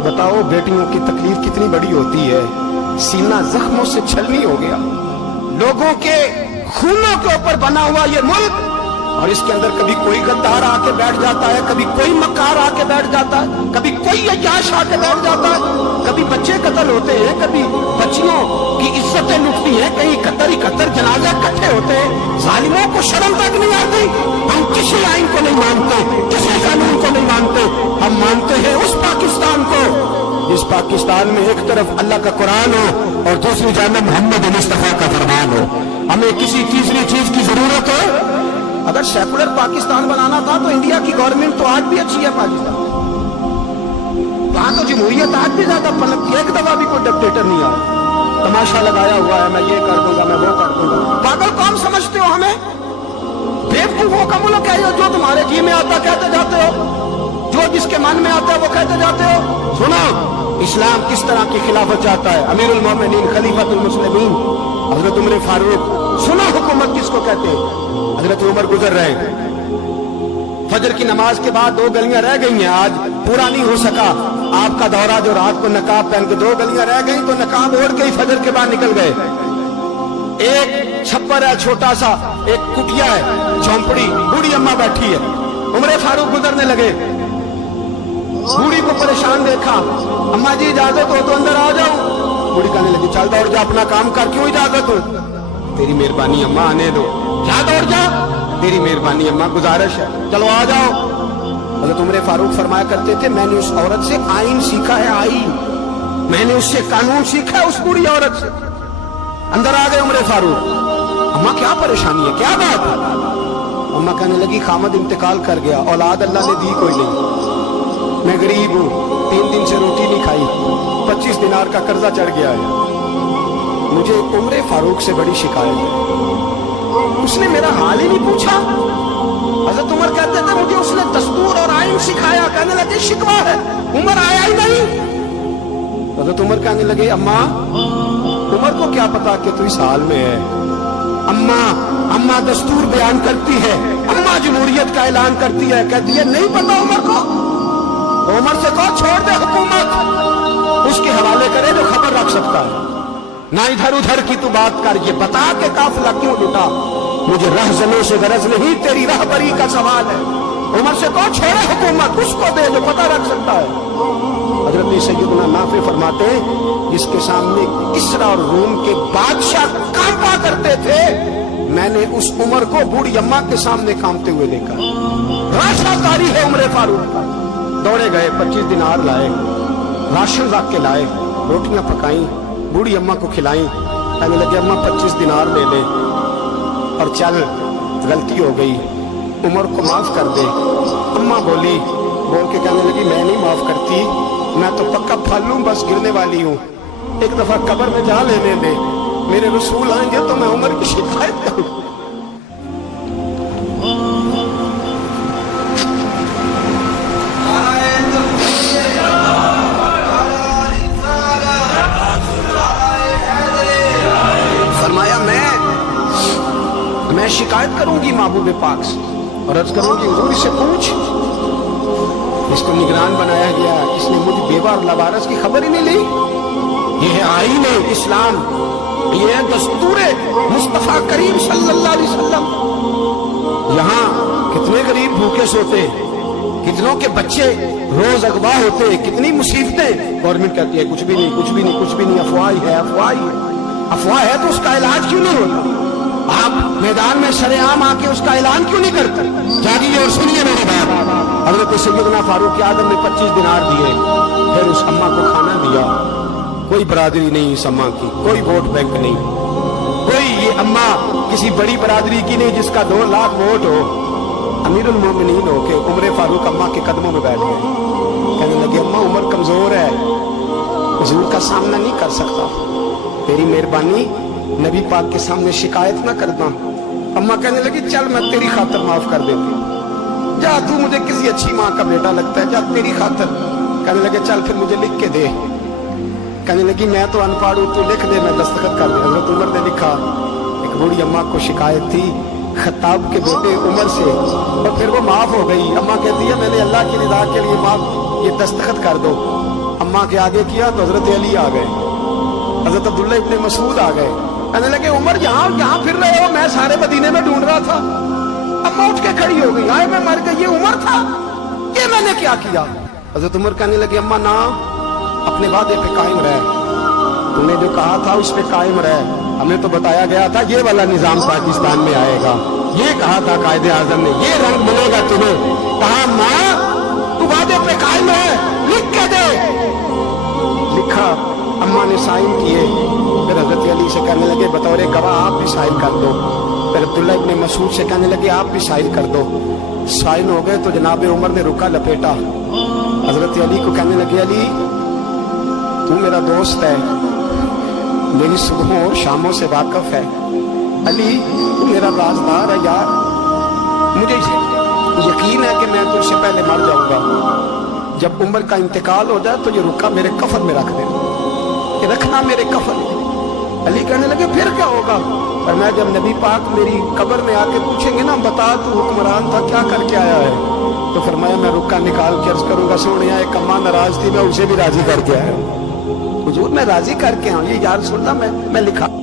तो बताओ बेटियों की तकलीफ कितनी बड़ी होती है। सीना जख्मों से छलनी हो गया, लोगों के खूनों के ऊपर बना हुआ ये मुल्क, और इसके अंदर कभी कोई गद्दार आके बैठ जाता है, कभी कोई मक्कार आके बैठ जाता है, कभी कोई अय्याश आके बैठ जाता है, कभी बच्चे कत्ल होते हैं, कभी बच्चियों की इज्जतें लुटती हैं, कहीं 71 जनाजे इकट्ठे होते हैं। जालिमों को शर्म तक नहीं आती। हम किसी आइन को नहीं मानते, किसी कानून को नहीं मानते, हम मानते हैं उस पाकिस्तान को जिस पाकिस्तान में एक तरफ अल्लाह का कुरान हो और दूसरी जानब मोहम्मद मुस्तफा का फरमान हो। हमें किसी तीसरी चीज की जरूरत हो? अगर सेकुलर पाकिस्तान बनाना था तो इंडिया की गवर्नमेंट तो आज भी अच्छी है पाकिस्तान, वहां तो जमहूरियत आज भी ज्यादा पनपती है, एक दफा भी कोई डिक्टेटर नहीं आया। तमाशा लगाया हुआ है, मैं ये कर दूंगा, मैं वो कर दूंगा। पागल कौन समझते हो हमें? बेवकूफों का मुल्क है जो तुम्हारे जी में आता कहते जाते हो, जो जिसके मन में आता है वो कहते जाते हो। सुनो, इस्लाम किस तरह की खिलाफत चाहता है। अमीरुल मोमिनीन खलीफतुल मुस्लिमीन हजरत उमर फारूक, सुनो हुकूमत किसको कहते हैं। हजरत उमर गुजर रहे, फजर की नमाज के बाद 2 गलियां रह गई हैं, आज पूरा नहीं हो सका आपका दौरा, जो रात को नकाब पहन के 2 गलियां रह गई तो नकाब ओढ़ के ही फजर के बाद निकल गए। एक छप्पर है छोटा सा, एक कुटिया है, झोंपड़ी, बूढ़ी अम्मा बैठी है। उमर फारूक गुजरने लगे, बूढ़ी को परेशान देखा, अम्मा जी इजाजत हो तो अंदर आ जाओ। बूढ़ी कहने लगी चल दौड़ जा, अपना काम कर, क्यों इजाजत हो? तेरी मेहरबानी अम्मा, आने दो। जा दौड़ जा, तेरी मेहरबानी अम्मा, गुजारिश है, चलो आ जाओ। हज़रत उमर फारूक फरमाया करते थे, मैंने उस औरत से आइन सीखा है, आइन, मैंने उससे कानून सीखा है, उस बूढ़ी औरत से। अंदर आ गए उमर फारूक, अम्मा क्या परेशानी है, क्या बात है? अम्मा कहने लगी खामद इंतकाल कर गया, औलाद अल्लाह ने दी कोई नहीं, मैं गरीब हूँ, 3 दिन से रोटी नहीं खाई, 25 दिनार का कर्जा चढ़ गया है, मुझे उमर फारूक से बड़ी शिकायत है। उसने मेरा हाल ही नहीं पूछा। हज़रत उमर कहते थे मुझे उसने दस्तूर और आइन सिखाया, कहने लगे शिकवा है, उमर आया ही नहीं। हज़रत उमर कहने लगे अम्मा, उमर को क्या पता कि तू इस हाल में है। अम्मा दस्तूर बयान करती है, अम्मा जमहूरियत का ऐलान करती है, कहती है नहीं पता उमर को, तो उमर से कहो छोड़ दे हुकूमत, उसके हवाले करे जो खबर रख सकता है, ना इधर उधर की तू बात कर, ये बता के काफिला क्यों लुटा, मुझे रहजनों से गरज नहीं, तेरी रहबरी का सवाल है। उमर से कहो छोड़े हुकूमत, उसको दे जो पता रख सकता है। हजरत सैयदना नाफे फरमाते हैं जिसके सामने किस्रा और रूम के बादशाह कांपा करते थे, मैंने उस उमर को बूढ़ी अम्मा के सामने कांपते हुए देखा। राशाकारी है उमर फारूक का। दौड़े गए, 25 दिनार लाए, राशन रख के लाए, रोटियां पकाई, बूढ़ी अम्मा को खिलाई। कहने लगे अम्मा 25 दिनार ले ले और चल, गलती हो गई, उमर को माफ कर दे। अम्मा बोली, बोल के कहने लगी मैं नहीं माफ करती, मैं तो पक्का फालू, बस गिरने वाली हूँ, एक दफा कब्र में जा लेने दे, मेरे रसूल आएंगे तो मैं उमर की शिकायत करूँ। फरमाया मैं शिकायत करूंगी महबूब पाक से और अर्ज करूंगी हुजूर इससे पूछ, इसको निगरान बनाया गया, इसने मुझे बेवा और लवारस की खबर ही नहीं ली। ये है आईन इस्लाम, ये है दस्तूर मुस्तफा करीम सल्लल्लाहु अलैहि वसल्लम। यहाँ कितने गरीब भूखे सोते, कितनों के बच्चे रोज अगवा होते, कितनी मुसीबतें। गवर्नमेंट कहती है कुछ भी नहीं, कुछ भी नहीं, कुछ भी नहीं, अफवाह है, अफवाह ही है। अफवाह है तो उसका इलाज क्यों नहीं होता? आप मैदान में सरेआम आके उसका ऐलान क्यों नहीं करते? जागिए और सुनिए मेरी बात। हज़रत सैयदना फारूक आज़म ने 25 दिनार दिए, फिर उस अम्मा को खाना दिया। कोई बरादरी नहीं इस अम्मा की, कोई वोट बैंक नहीं, कोई ये अम्मा किसी बड़ी बरादरी की नहीं जिसका 2 लाख वोट हो। अमीरुल मोमिनीन हो के उमर फारूक अम्मा के कदमों में बैठ गए। कहने लगे अम्मा उमर कमजोर है, हुजूर का सामना नहीं कर सकता, तेरी मेहरबानी नबी पाक के सामने शिकायत ना करना। अम्मा कहने लगी चल मैं तेरी खातर माफ कर देती हूँ, जा तू मुझे किसी अच्छी माँ का बेटा लगता है, जा तेरी खातर। कहने लगे चल फिर मुझे लिख के दे। कहने लगी मैं तो अनपढ़ हूँ, तू लिख दे, मैं दस्तखत कर दे। हज़रत उमर ने लिखा। एक बूढ़ी अम्मा को शिकायत थी खत्ताब के बेटे उमर से, और फिर वो माफ हो गई। अम्मा कहती है मैंने अल्लाह की रिदा के लिए माफ, ये दस्तखत कर दो। अम्मा के आगे किया तो हजरत अली आ गए, हजरत अब्दुल्ला इब्ने मसूद आ गए। कहने लगे उमर यहाँ फिर रहे हो, मैं सारे मदीने में ढूंढ रहा था। अम्मा उठ के खड़ी हो गई, आए मैं मर गई, ये उमर था, ये मैंने क्या किया? हजरत उमर कहने लगे अम्मा ना, अपने वादे पे कायम रहे, तूने जो कहा था उस पे कायम रहे। हमें तो बताया गया था ये वाला निजाम पाकिस्तान में आएगा, ये कहा था कायदे आजम ने, ये रंग मिलेगा तुम्हें। कहा माँ तू वादे पे कायम रहे, लिख के दे। लिखा, अम्मा ने साइन किए। फिर हजरत अली से कहने लगे बतौर गवाह आप भी साइन कर दो। फिर अब्दुल्ला इब्ने मसूद से कहने लगे आप भी साइन कर दो। साइन हो गए तो जनाब उमर ने रुका लपेटा, हजरत अली को कहने लगे अली तू मेरा दोस्त है, मेरी सुबहों और शामों से वाकिफ है, अली तू मेरा राजदार है यार, मुझे यकीन है कि मैं तुझसे पहले मर जाऊंगा। जब उमर का इंतकाल हो जाए तो ये रुका मेरे कफन में रख दे, ये रखना मेरे कफन में। अली कहने लगे फिर क्या होगा? और मैं जब नबी पाक मेरी कब्र में आके पूछेंगे ना बता तू हुक्मरान था क्या करके आया है, तो फरमाया मैं रुका निकाल के अर्ज करूंगा सोनिया एक अम्मा नाराज थी मैं उसे भी राजी करके आया, हुजूर मैं राजी करके आऊं। ये यार सुनना मैं लिखा